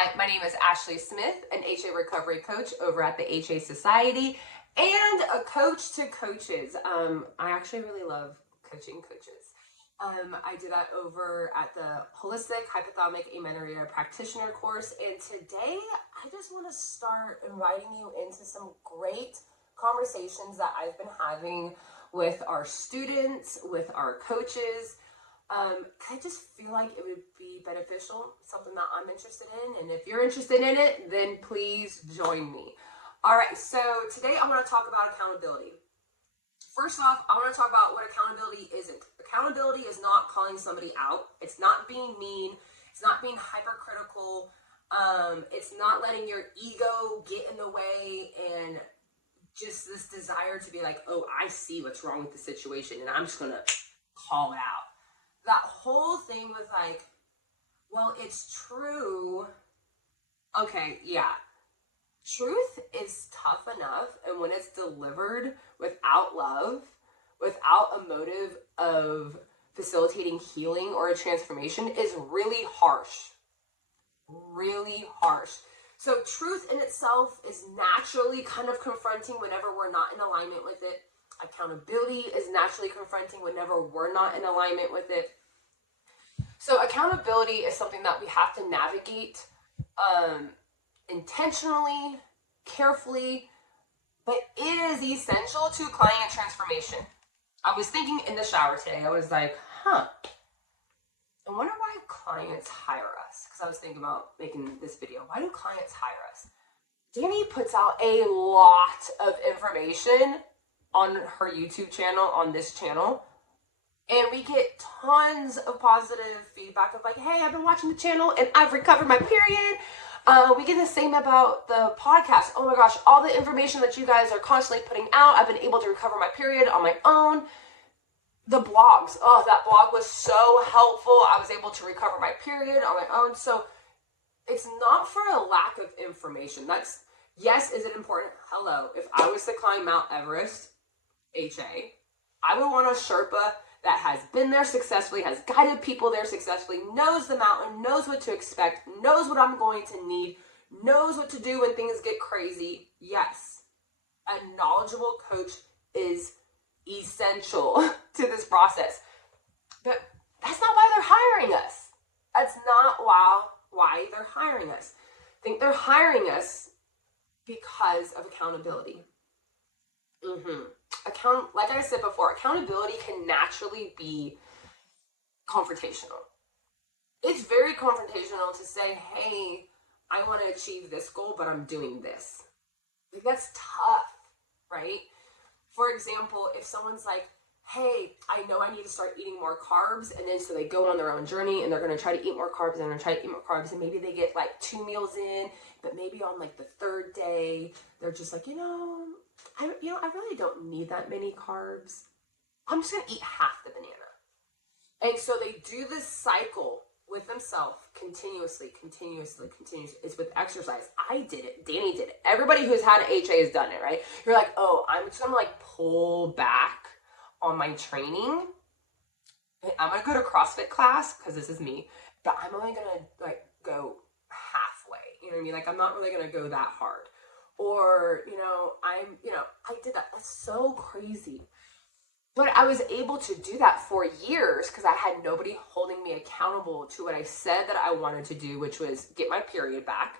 Hi, my name is Ashley Smith, an HA recovery coach over at the HA Society and a coach to coaches. I actually really love coaching coaches. I did that over at the Holistic Hypothalamic Amenorrhea Practitioner course, and today I just want to start inviting you into some great conversations that I've been having with our students, with our coaches. I just feel like it would be beneficial, something that I'm interested in. And if you're interested in it, then please join me. All right, so today I want to talk about accountability. First off, I want to talk about what accountability isn't. Accountability is not calling somebody out. It's not being mean. It's not being hypercritical. It's not letting your ego get in the way and just this desire to be like, oh, I see what's wrong with the situation and I'm just going to call it out. That whole thing was like, well, it's true. Okay, yeah. Truth is tough enough, and when it's delivered without love, without a motive of facilitating healing or a transformation, is really harsh. Really harsh. So truth in itself is naturally kind of confronting whenever we're not in alignment with it. Accountability is naturally confronting whenever we're not in alignment with it. So accountability is something that we have to navigate intentionally, carefully, but it is essential to client transformation. I was thinking in the shower today, I was like, I wonder why clients hire us. Because I was thinking about making this video. Why do clients hire us? Danny puts out a lot of information on her YouTube channel, on this channel. And we get tons of positive feedback of like, hey, I've been watching the channel and I've recovered my period. We get the same about the podcast. Oh my gosh, all the information that you guys are constantly putting out, I've been able to recover my period on my own. The blogs, that blog was so helpful. I was able to recover my period on my own. So it's not for a lack of information. Yes, is it important? Hello, if I was to climb Mount Everest, HA, I would want a Sherpa that has been there successfully, has guided people there successfully, knows the mountain, knows what to expect, knows what I'm going to need, knows what to do when things get crazy. Yes, a knowledgeable coach is essential to this process. But that's not why they're hiring us. That's not why they're hiring us. I think they're hiring us because of accountability. Like I said before, accountability can naturally be confrontational. It's very confrontational to say, hey, I want to achieve this goal, but I'm doing this. Like, that's tough, right? For example, if someone's like, hey, I know I need to start eating more carbs, and then so they go on their own journey and they're going to try to eat more carbs and they're going to try to eat more carbs, and maybe they get like 2 meals in, but maybe on like the third day, they're just like, I really don't need that many carbs. I'm just going to eat half the banana. And so they do this cycle with themselves continuously. It's with exercise. I did it. Danny did it. Everybody who's had HA has done it, right? You're like, oh, I'm just going to like pull back on my training. I'm going to go to CrossFit class because this is me, but I'm only going to like go halfway. You know what I mean? Like, I'm not really going to go that hard. Or, I did that. That's so crazy. But I was able to do that for years because I had nobody holding me accountable to what I said that I wanted to do, which was get my period back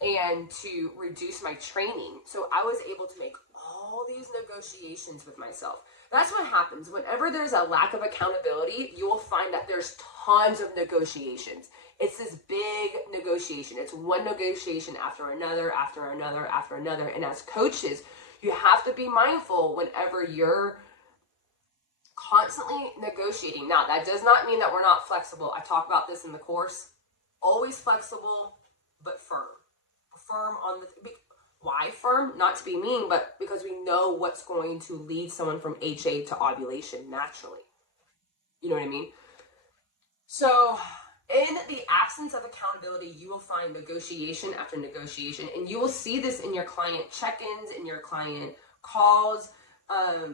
and to reduce my training. So I was able to make all these negotiations with myself. That's what happens. Whenever there's a lack of accountability, you will find that there's tons of negotiations. It's this big negotiation. It's one negotiation after another. And as coaches, you have to be mindful whenever you're constantly negotiating. Now, that does not mean that we're not flexible. I talk about this in the course. Always flexible, but firm. Why firm? Not to be mean, but because we know what's going to lead someone from HA to ovulation naturally. You know what I mean? So in the absence of accountability, you will find negotiation after negotiation, and you will see this in your client check-ins, in your client calls.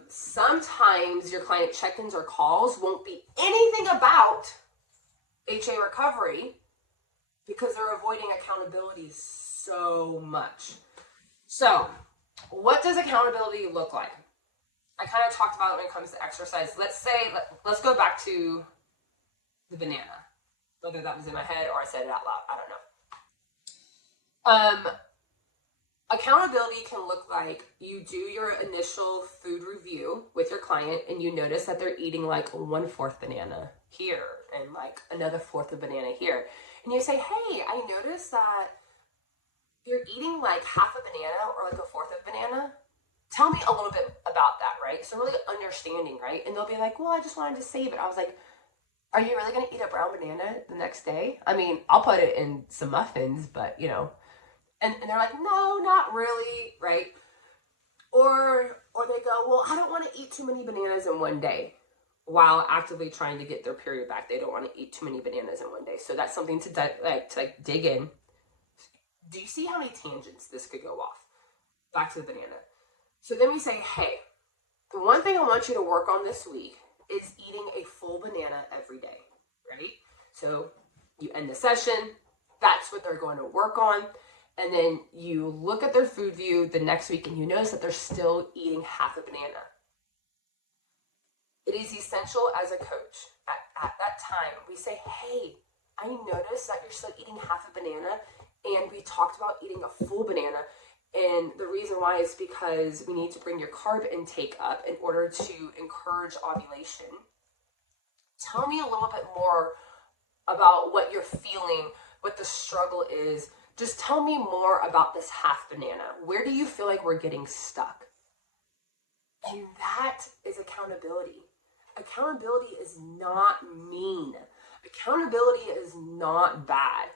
Sometimes your client check-ins or calls won't be anything about HA recovery. because they're avoiding accountability so much. So, what does accountability look like? I kind of talked about it when it comes to exercise. Let's go back to the banana. Whether that was in my head or I said it out loud, I don't know. Accountability can look like you do your initial food review with your client and you notice that they're eating like 1/4 banana here and like another fourth of banana here. And you say, hey, I noticed that you're eating like half a banana or like a fourth of banana. Tell me a little bit about that, right? So really understanding, right? And they'll be like, well, I just wanted to save it. I was like, are you really going to eat a brown banana the next day? I mean, I'll put it in some muffins, but and they're like, no, not really, right? Or they go, well, I don't want to eat too many bananas in one day while actively trying to get their period back. They don't want to eat too many bananas in one day. So that's something to dig in. Do you see how many tangents this could go off? Back to the banana. So then we say, hey, the one thing I want you to work on this week is eating a full banana every day, right? So you end the session. That's what they're going to work on. And then you look at their food view the next week and you notice that they're still eating half a banana. It is essential as a coach at that time. We say, hey, I noticed that you're still eating half a banana and we talked about eating a full banana. And the reason why is because we need to bring your carb intake up in order to encourage ovulation. Tell me a little bit more about what you're feeling, what the struggle is. Just tell me more about this half banana. Where do you feel like we're getting stuck? And that is accountability. Accountability is not mean. Accountability is not bad.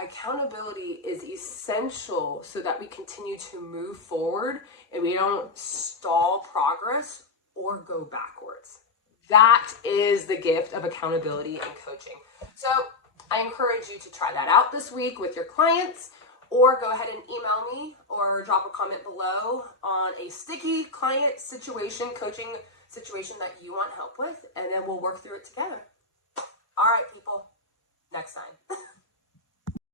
Accountability is essential so that we continue to move forward and we don't stall progress or go backwards. That is the gift of accountability and coaching. So I encourage you to try that out this week with your clients, or go ahead and email me or drop a comment below on a sticky client situation, coaching situation that you want help with, and then we'll work through it together. All right, people, next time.